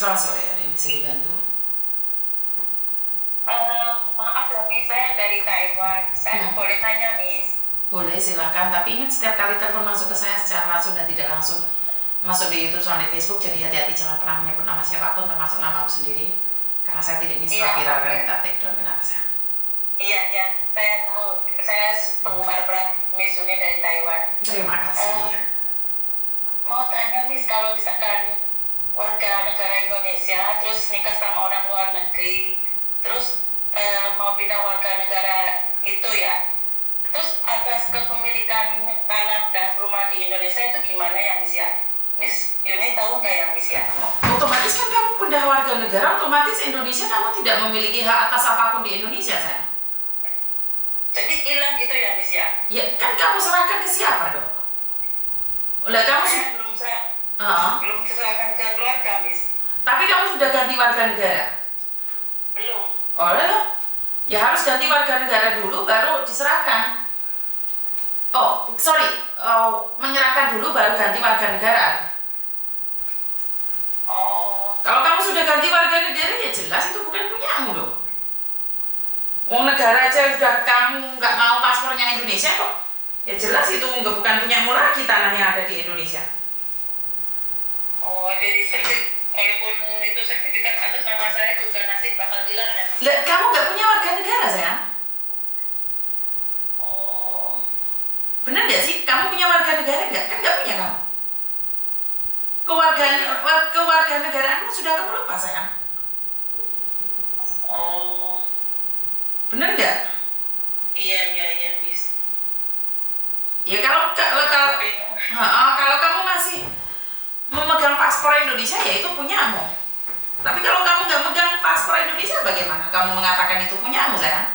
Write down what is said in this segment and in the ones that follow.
Selamat sore, ada yang bisa dibantu? Maaf ya Miss, saya dari Taiwan. Saya boleh nanya Miss? Boleh, silakan. Tapi ingat setiap kali telepon masuk ke saya secara langsung dan tidak langsung masuk di YouTube sama di Facebook, jadi hati-hati, jangan pernah menyebut nama siapapun termasuk nama aku sendiri, karena saya tidak ingin setelah viral kalian minta take down. Kenapa saya? Iya, saya tahu. Saya penggemar berat Miss Yuni dari Taiwan. Terima kasih. Mau tanya Miss, kalau misalkan warga negara Indonesia terus nikah sama orang luar negeri, terus mau pindah warga negara itu ya, terus atas kepemilikan tanah dan rumah di Indonesia itu gimana ya Miss ya? Miss Yuni tahu nggak ya Miss ya? Otomatis kan kamu pindah warga negara, otomatis Indonesia kamu tidak memiliki hak atas apapun di Indonesia, sayang. Jadi hilang gitu ya Miss ya? Ya kan kamu serahkan ke siapa dong? Lah kamu belum serahkan ke keluarga Miss. Tapi kamu sudah ganti warga negara? Belum. Oh ya harus ganti warga negara dulu baru diserahkan. Menyerahkan dulu baru ganti warga negara. Kalau kamu sudah ganti warga negara ya jelas itu bukan punyamu dong. Wong negara aja sudah kamu nggak mau paspornya Indonesia kok. Ya jelas itu bukan punyamu lagi tanah yang ada di Indonesia. Jadi walaupun itu sertifikat atas nama saya juga nanti bakal hilang ya? Lah, kamu nggak punya warga negara, sayang? Bener nggak sih? Kamu punya warga negara nggak? Kan nggak punya kamu. Kewarganegaraanmu sudah kamu lepas, sayang. Bener nggak? Iya, Miss. Ya kalau kamu masih memegang paspor Indonesia ya itu punyamu. Tapi kalau kamu nggak megang paspor Indonesia bagaimana? Kamu mengatakan itu punyamu, sayang?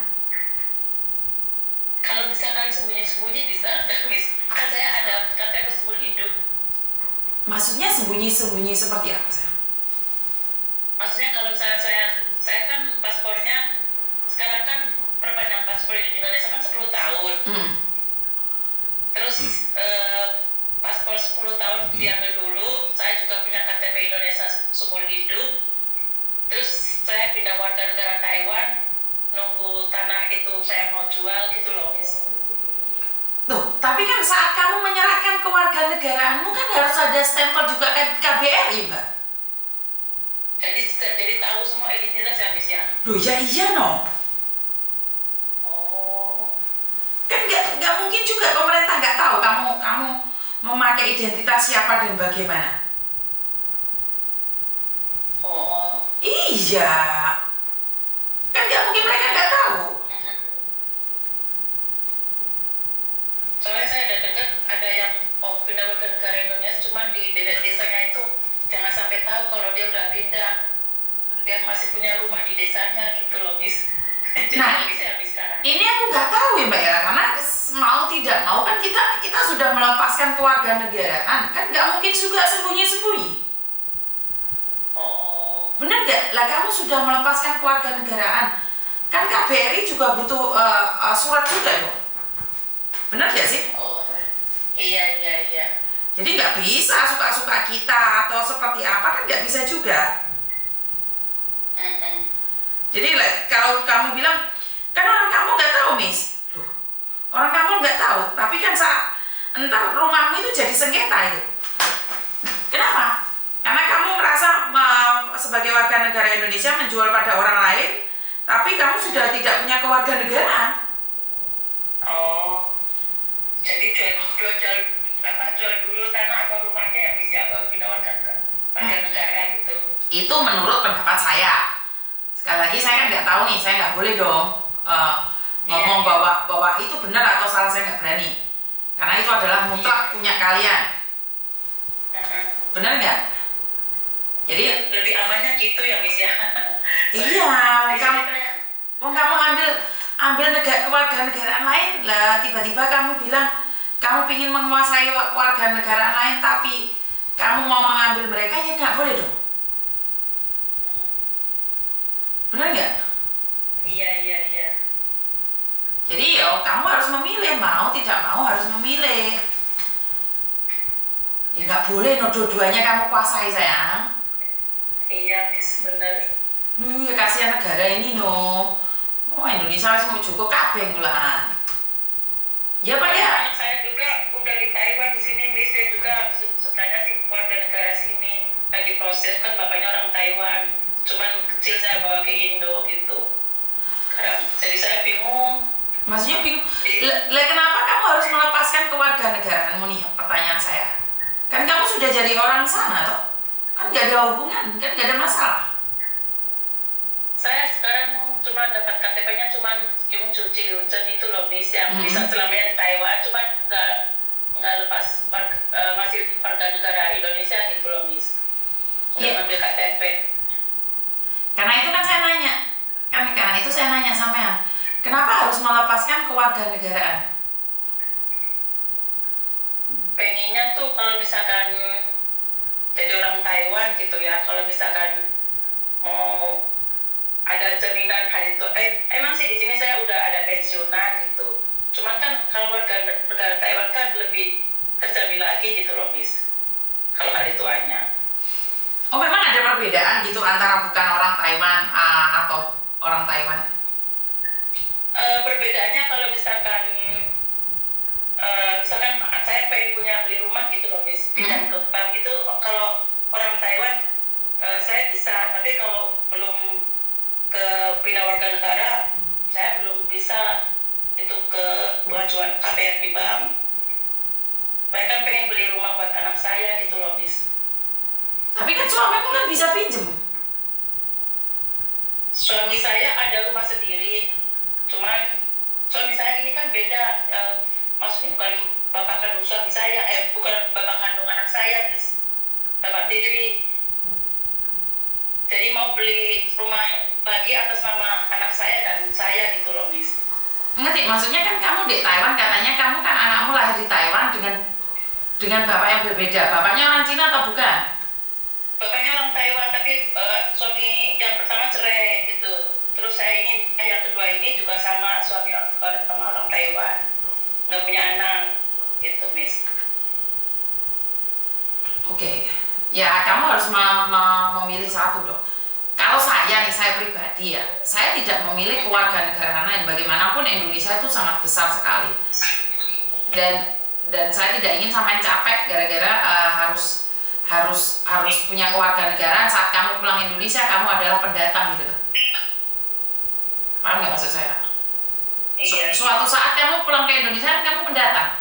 Kalau misalkan sembunyi-sembunyi bisa nggak Miss? Kan saya ada KTP seumur hidup. Maksudnya sembunyi-sembunyi seperti apa, sayang? Maksudnya kalau misalnya saya kan paspornya sekarang kan perpanjang paspor di Indonesia kan 10 tahun. Terus paspor 10 tahun diambil dulu, saya juga punya KTP Indonesia seumur hidup. Terus saya pindah warga negara Taiwan, nunggu tanah itu saya mau jual gitu loh Miss. Tuh, tapi kan saat kamu menyerahkan kewarganegaraanmu kan harus ada stempel juga KBRI, Mbak. Jadi tahu semua identitas ya Miss ya? Loh ya iya no. Kan nggak mungkin juga pemerintah nggak tahu kamu memakai identitas siapa dan bagaimana. Iya. Kan nggak mungkin mereka nggak tahu. Soalnya saya ada dengar ada yang pindah warga negara Indonesia, cuma di desanya itu jangan sampai tahu kalau dia udah pindah, dia masih punya rumah di desanya gitu loh Miss. Nah, ini aku nggak tahu ya Mbak ya, karena mau tidak mau kan kita sudah melepaskan kewarganegaraan, kan nggak mungkin juga sembunyi-sembunyi. Bener nggak? Lah kamu sudah melepaskan kewarganegaraan, kan KBRI juga butuh surat juga dong. Bener nggak sih? Iya. Jadi nggak bisa suka-suka kita atau seperti apa kan nggak bisa juga. Jadi kalau kamu bilang kan orang kamu nggak tahu Miss, loh, orang kamu nggak tahu, tapi kan entar rumahmu itu jadi sengketa itu. Kenapa? Karena kamu merasa sebagai warga negara Indonesia menjual pada orang lain, tapi kamu sudah tidak punya kewarganegaraan. Jadi jual dulu tanah atau rumahnya yang bisa baru pindah warga negara gitu. Itu menurut pendapat saya. Sekali lagi saya kan nggak tahu nih, saya nggak boleh dong ngomong bahwa itu benar atau salah, saya nggak berani. Karena itu adalah mutlak punya kalian. Benar nggak? Jadi lebih amannya gitu ya Miss ya. Iya, kamu ambil kewarganegaraan lain lah, tiba-tiba kamu bilang kamu ingin menguasai kewarganegaraan lain tapi kamu mau mengambil mereka, ya nggak boleh dong. Benar nggak? Iya. Jadi kamu harus memilih, mau tidak mau harus memilih. Ya nggak boleh dua-duanya kamu kuasai, sayang. Iya Miss, bener. Duh ya kasihan negara ini no. Oh Indonesia wis mau cukup kabeh ngulah. Ya Pak ya. Saya juga udah di Taiwan di sini Miss, saya juga sebenarnya sih warga negara sini lagi proses, kan bapaknya orang Taiwan, cuman kecil saya bawa ke Indo gitu. Sekarang jadi saya bingung. Maksudnya bingung. Kenapa kamu harus melepaskan kewarganegaraanmu nih? Pertanyaan saya. Kan kamu sudah jadi orang sana toh? Kan nggak ada hubungan, kan nggak ada masalah. Saya sekarang cuma dapat KTP-nya cuma Yung Junji Lunchen itu loh Miss, yang bisa selamanya di Taiwan, cuma nggak lepas masih warga negara Indonesia gitu loh Miss. Nggak ambil KTP. Karena itu kan saya nanya, karena itu saya nanya sampean, kenapa harus melepaskan kewarganegaraan? Pengennya tuh kalau misalkan jadi orang Taiwan gitu ya, kalau misalkan mau ada jaminan hari itu, emang sih di sini saya udah ada pensiunan gitu. Cuman kan kalau warga negara Taiwan kan lebih terjamin lagi gitu loh Miss, kalau hari tuanya. Oh memang ada perbedaan gitu antara bukan orang Taiwan atau orang Taiwan? Perbedaannya kalau misalkan saya pengen beli rumah gitu loh Miss, pinjam ke bank itu, kalau orang Taiwan saya bisa, tapi kalau belum ke pindah warga negara saya belum bisa itu ke pengajuan KPR di bank. Saya kan pengen beli rumah buat anak saya gitu loh Miss. Tapi kan suamimu kan bisa pinjem. Suami saya ada rumah sendiri, cuman suami saya ini kan beda, maksudnya bukan bapak kandung suami saya, bukan bapak kandung anak saya Miss, bapak tiri. Jadi mau beli rumah lagi atas nama anak saya dan saya gitu loh Miss. Ngerti, maksudnya kan kamu di Taiwan, katanya kamu kan anakmu lahir di Taiwan dengan bapak yang berbeda. Bapaknya orang Cina atau bukan? Bapaknya orang Taiwan, tapi suami yang pertama cerai gitu. Terus saya ini yang kedua ini juga sama suami sama orang Taiwan, nggak punya anak gitu Miss. Oke. Ya kamu harus memilih satu dong. Kalau saya nih, saya pribadi ya, saya tidak memilih kewarganegaraan lain. Bagaimanapun Indonesia itu sangat besar sekali. Dan saya tidak ingin sampai capek gara-gara harus punya kewarganegaraan saat kamu pulang Indonesia kamu adalah pendatang gitu. Paham nggak maksud saya? Suatu saat kamu pulang ke Indonesia kamu pendatang.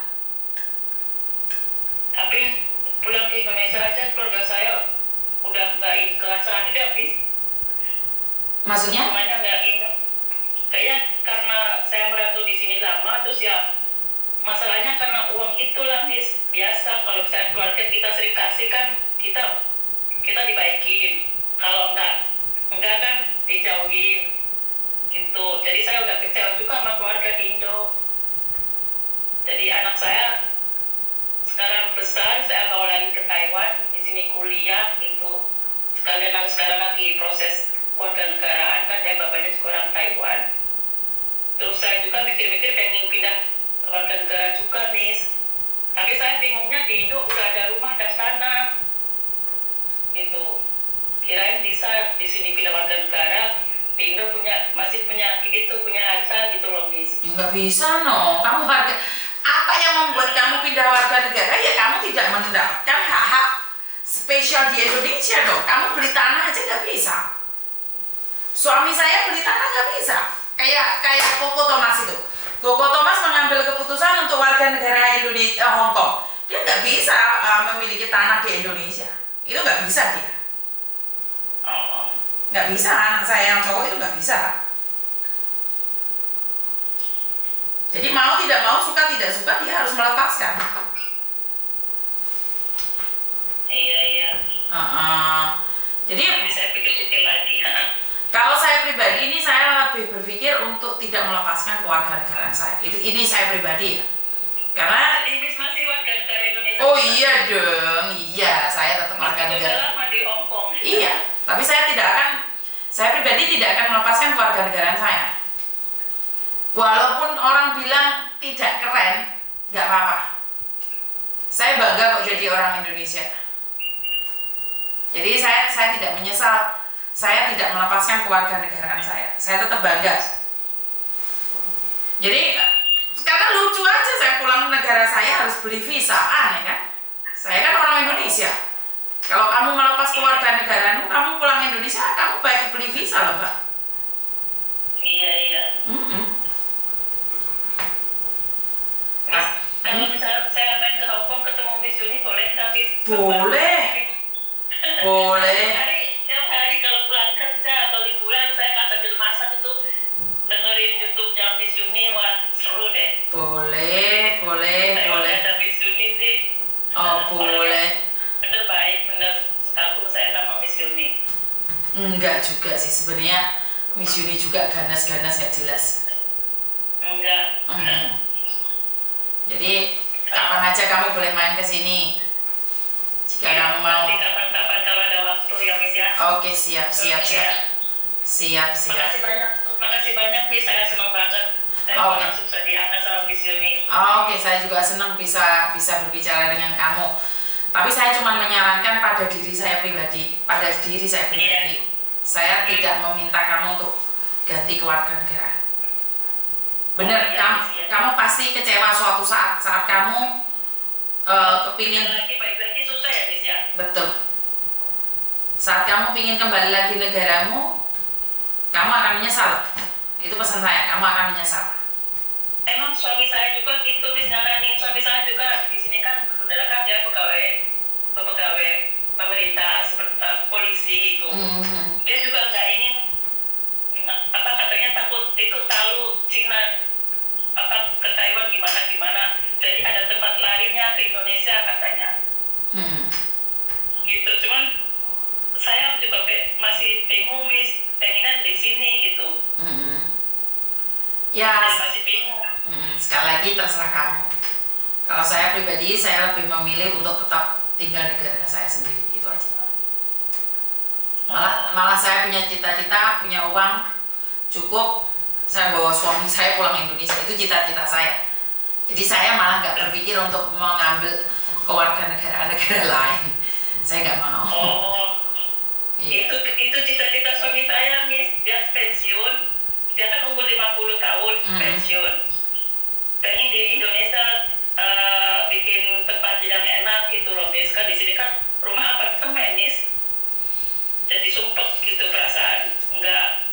Tapi pulang ke Indonesia aja keluarga saya udah nggak ikhlasan udah Miss. Maksudnya? Namanya nggak ingat. Kayaknya karena saya merantau di sini lama, terus ya masalahnya karena uang itulah Miss. Biasa kalau misalnya keluarga kita sering kasih kan kita dibaikin. Kalau enggak kan dijauhin gitu. Jadi saya udah kecewa juga sama keluarga di Indo. Jadi anak saya sekarang besar, saya bawa lagi ke Taiwan, di sini kuliah gitu. Sekarang lagi proses kewarganegaraan kan, ya bapaknya juga orang Taiwan. Terus saya juga mikir-mikir pengen pindah warga negara juga Miss. Tapi saya bingungnya di Indo udah ada rumah dan tanah gitu. Kirain bisa di sini pindah warga negara, di Indo masih punya harta gitu loh Miss. Ya nggak bisa no. Kamu apa yang membuat kamu pindah warga negara? Ya kamu tidak mendapatkan hak-hak spesial di Indonesia dong. Kamu beli tanah aja nggak bisa. Suami saya beli tanah nggak bisa. Kayak Koko Thomas itu. Koko Thomas mengambil keputusan untuk warga negara Indonesia, Hong Kong. Dia nggak bisa memiliki tanah di Indonesia. Itu nggak bisa dia. Nggak bisa, anak saya yang cowok itu nggak bisa. Jadi mau tidak mau, suka tidak suka, dia harus melepaskan. Iya. Jadi saya pikir-pikir lagi. kalau saya pribadi ini saya lebih berpikir untuk tidak melepaskan kewarganegaraan saya. Ini saya pribadi ya. Karena Miss masih warga negara Indonesia. oh iya dong, iya saya tetap warga negara. Lama di Hong Kong. Iya, tapi saya pribadi tidak akan melepaskan kewarganegaraan saya. Walaupun orang bilang tidak keren, nggak apa-apa. Saya bangga kok jadi orang Indonesia. Jadi saya tidak menyesal saya tidak melepaskan kewarganegaraan saya. Saya tetap bangga. Jadi karena lucu aja saya pulang ke negara saya harus beli visa, aneh kan? Saya kan orang Indonesia. Kalau kamu melepas kewarganegaraanmu, kamu pulang Indonesia, kamu baik beli visa loh, Mbak. Iya. Kalau misalnya saya main ke Hongkong ketemu Miss Yuni, boleh nggak, Miss? Boleh. Tiap hari kalau pulang kerja atau liburan, saya nggak sambil masak itu dengerin YouTube-nya Miss Yuni, wah seru deh. Boleh. Ada Miss Yuni sih. Oh, boleh. Bener baik, bener kagum saya sama Miss Yuni. Enggak juga sih sebenarnya. Miss Yuni juga ganas-ganas gak jelas. Enggak. Jadi kapan aja kamu boleh main ke sini. Jika kamu mau. Kapan-kapan kalau ada waktu ya, Miss ya. Oke, siap. Makasih banyak, Miss. Saya senang banget. Saya langsung bisa diangkat sama Miss Yuni. Oke, saya juga senang bisa berbicara dengan kamu. Tapi saya cuma menyarankan pada diri saya pribadi. Saya tidak meminta kamu untuk ganti kewarganegaraan. Bener, kamu pasti kecewa suatu saat kamu kepingin lagi susah ya, Miss ya. betul. Saat kamu pingin kembali lagi negaramu, kamu akan menyesal. Itu pesan saya, kamu akan menyesal. Emang suami saya juga gitu, Miss, nyaranin. Suami saya juga di sini kan kebetulan kan dia pegawai pemerintah seperti polisi gitu. Dia juga nggak ingin katanya takut itu tahu Cina ke Taiwan gimana. Jadi ada tempat larinya ke Indonesia katanya. Gitu. Cuman saya juga masih bingung, Miss, pengen di sini gitu. Ya, masih bingung. sekali lagi terserah kamu. Kalau saya pribadi, saya lebih memilih untuk tetap tinggal di negara saya sendiri, itu aja. Malah saya punya cita-cita, punya uang cukup, saya bawa suami saya pulang Indonesia, itu cita-cita saya. Jadi saya malah nggak berpikir untuk mengambil kewarganegaraan negara lain. Saya nggak mau. Iya. Itu cita-cita suami saya, Miss. Dia pensiun, dia kan umur 50 tahun pensiun. Pengen di Indonesia bikin tempat yang enak gitu loh, Miss. Kan di sini kan rumah apartemen, Miss. Jadi sumpek gitu perasaan, enggak.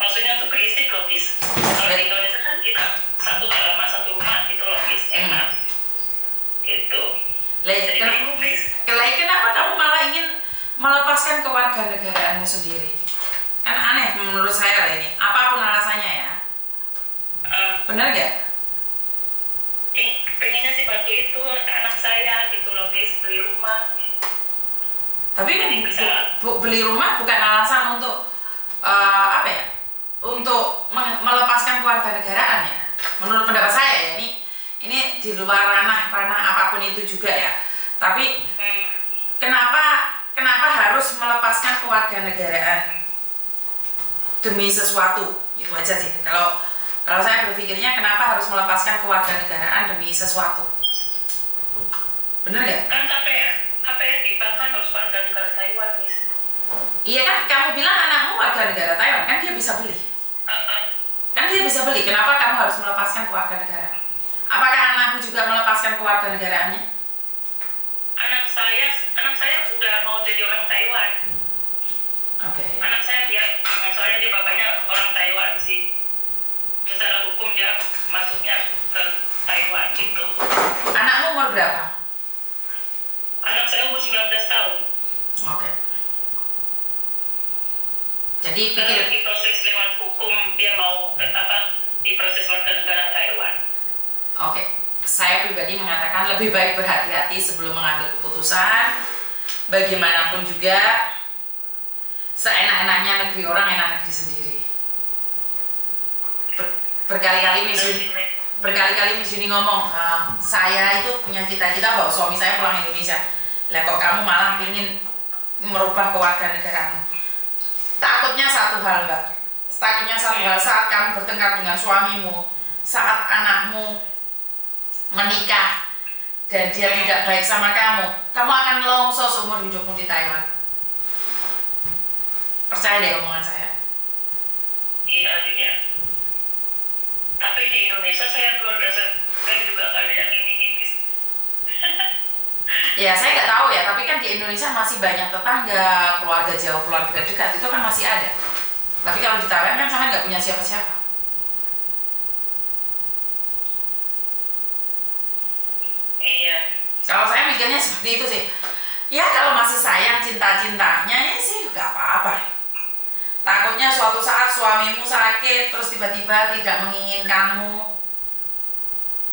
Maksudnya tuh berisik loh, Miss. Kalau di Indonesia kan kita satu halaman, satu rumah gitu loh, Miss. Enak. Gitu. Jadi bingung, Miss. Kenapa kamu malah ingin melepaskan kewarganegaraanmu sendiri? Kan aneh menurut saya lah ini. Apapun alasannya ya. Benar gak? Pengennya sih bantu itu anak saya gitu loh, Miss, beli rumah. Tapi kan bisa beli rumah bukan alasan untuk untuk melepaskan kewarganegaraan ya. Menurut pendapat saya ya, ini di luar ranah apapun itu juga ya. Tapi kenapa harus melepaskan kewarganegaraan demi sesuatu? Itu aja sih. Kalau saya berpikirnya kenapa harus melepaskan kewarganegaraan demi sesuatu? Bener gak? Kan KPR di bank kan harus warga negara Taiwan, Miss. Iya kan, kamu bilang anakmu warga negara Taiwan, kan dia bisa beli. Kan dia bisa beli, kenapa kamu harus melepaskan kewarganegaraan? Apakah anakmu juga melepaskan kewarganegaraannya? Anak saya udah mau jadi orang Taiwan. Oke. Anak saya soalnya dia bapaknya orang Taiwan sih. Secara hukum dia masuknya ke Taiwan gitu. Anakmu umur berapa? Anak saya umur 19 tahun. Oke. Jadi Karena di proses lewat hukum dia mau diproses warga negara Taiwan. Oke. Saya pribadi mengatakan lebih baik berhati-hati sebelum mengambil keputusan. Bagaimanapun juga seenak-enaknya negeri orang, enak negeri sendiri. Berkali-kali Miss Yuni ngomong, saya itu punya cita-cita bahwa suami saya pulang Indonesia. Lah kok kamu malah ingin merubah kewarganegaraan? Takutnya satu hal, Mbak. Saat kamu bertengkar dengan suamimu, saat anakmu menikah dan dia tidak baik sama kamu akan melongso seumur hidupmu di Taiwan. Percaya deh omongan saya. Iya, iya. Tapi di Indonesia keluarga saya juga nggak ada yang ini. Ya saya nggak tahu ya, tapi kan di Indonesia masih banyak tetangga, keluarga jauh, keluarga dekat itu kan masih ada. Tapi kalau di Thailand kan saya nggak punya siapa-siapa. Iya. Kalau saya mikirnya seperti itu sih. Ya kalau masih sayang cinta-cintanya ya sih nggak apa-apa. Takutnya suatu saat suamimu sakit terus tiba-tiba tidak menginginkanmu.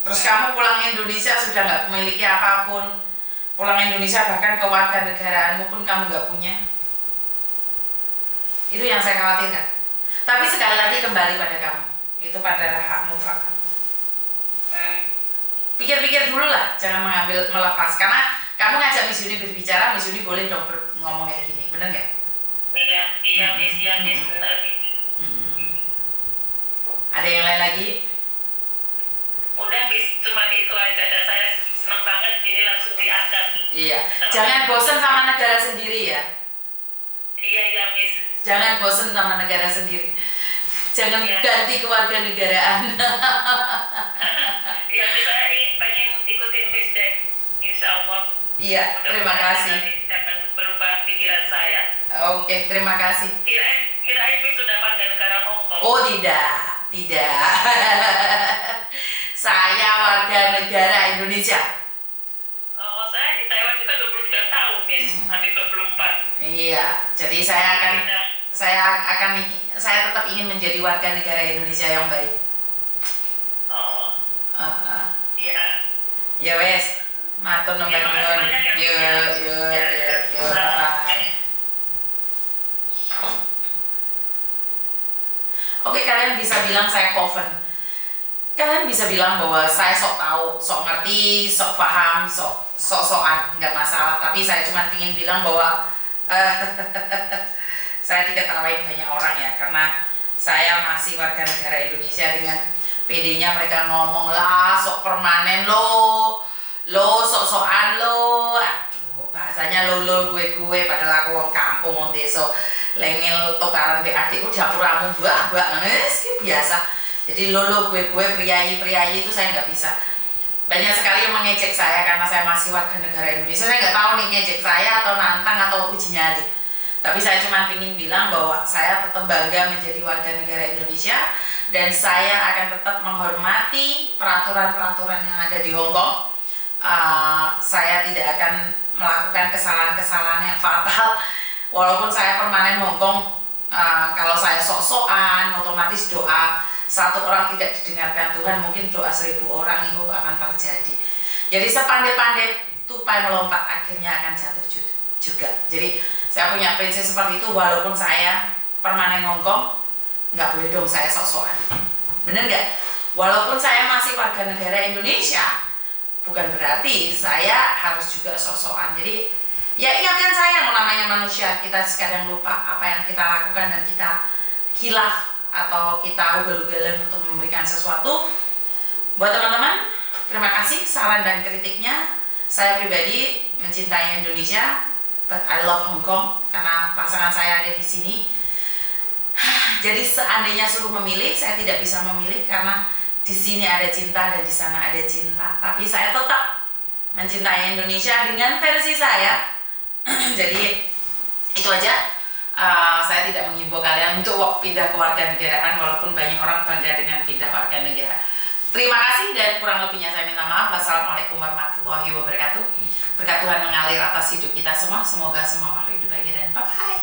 Terus kamu pulang Indonesia sudah nggak memiliki apapun. Pulang Indonesia bahkan ke warga negaraanmu pun kamu nggak punya. Itu yang saya khawatirkan. Tapi sekali lagi kembali pada kamu. Itu pada hak mutlak kamu. Pikir-pikir dulu lah, jangan melepas. Karena kamu ngajak Miss Yuni berbicara, Miss Yuni boleh dong ngomong kayak gini, bener nggak? Iya, Miss, benar. Ada yang lain lagi? Udah, Miss, cuma itu aja. Dan saya senang banget ini langsung diangkat. Iya, jangan bosan sama negara sendiri ya. Iya, Miss. Jangan bosan sama negara sendiri. Jangan ganti kewarganegaraan. Iya, saya pengen ikutin Miss deh, insya Allah. Iya, terima kasih. Jangan berubah pikiran saya. Oke, terima kasih. Kirain Miss sudah warga negara Hong Kong. Oh tidak. Saya warga negara Indonesia. Oh, saya di Taiwan juga 23 tahun, Miss. Hampir 24. Iya, jadi saya tetap ingin menjadi warga negara Indonesia yang baik. Oh. Iya. Ya wes, matur nuwun. Yo, bye. Oke, kalian bisa bilang saya koven. Kalian bisa bilang bahwa saya sok tahu, sok ngerti, sok paham, sok-sokan, nggak masalah. Tapi saya cuma ingin bilang bahwa saya diketawain banyak orang ya, karena saya masih warga negara Indonesia. Dengan PD-nya mereka ngomong lah, sok permanen lo sok-sokan lo. Aduh, bahasanya lo gue, padahal aku orang kampung, orang desa. Lengil tukaran BAD ku dapuramu mbak biasa. Jadi lo gue priayi itu saya nggak bisa. Banyak sekali yang mengejek saya karena saya masih warga negara Indonesia. Saya nggak tahu nih ngejek saya atau nantang atau uji nyali. Tapi saya cuma ingin bilang bahwa saya tetap bangga menjadi warga negara Indonesia dan saya akan tetap menghormati peraturan-peraturan yang ada di Hong Kong. Saya tidak akan melakukan kesalahan-kesalahan yang fatal. Walaupun saya permanen Hong Kong, kalau saya sok-sokan, otomatis doa satu orang tidak didengarkan Tuhan, mungkin doa 1000 orang itu akan terjadi. Jadi sepandai-pandai tupai melompat akhirnya akan jatuh juga. Jadi saya punya prinsip seperti itu, walaupun saya permanen Hong Kong, nggak boleh dong saya sok-sokan. Bener nggak? Walaupun saya masih warga negara Indonesia, bukan berarti saya harus juga sok-sokan. Jadi ya ingatkan saya, yang namanya manusia, kita kadang lupa apa yang kita lakukan dan kita khilaf atau kita ugal-ugalan untuk memberikan sesuatu. Buat teman-teman, terima kasih saran dan kritiknya. Saya pribadi mencintai Indonesia, but I love Hong Kong karena pasangan saya ada di sini. Jadi seandainya suruh memilih, saya tidak bisa memilih karena di sini ada cinta dan di sana ada cinta. Tapi saya tetap mencintai Indonesia dengan versi saya. Jadi itu aja. Saya tidak menghimbau kalian untuk pindah ke warga negaraan, walaupun banyak orang bangga dengan pindah warga negara. Terima kasih dan kurang lebihnya saya minta maaf. Wassalamualaikum warahmatullahi wabarakatuh. Berkat Tuhan mengalir atas hidup kita semua. Semoga semua makhluk hidup bahagia dan bye-bye.